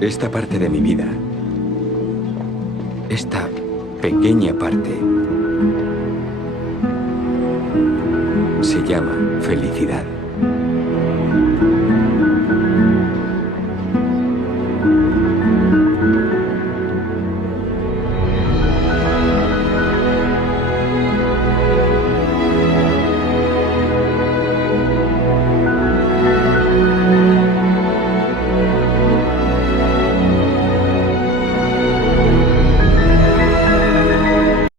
Esta parte de mi vida, esta pequeña parte, se llama felicidad.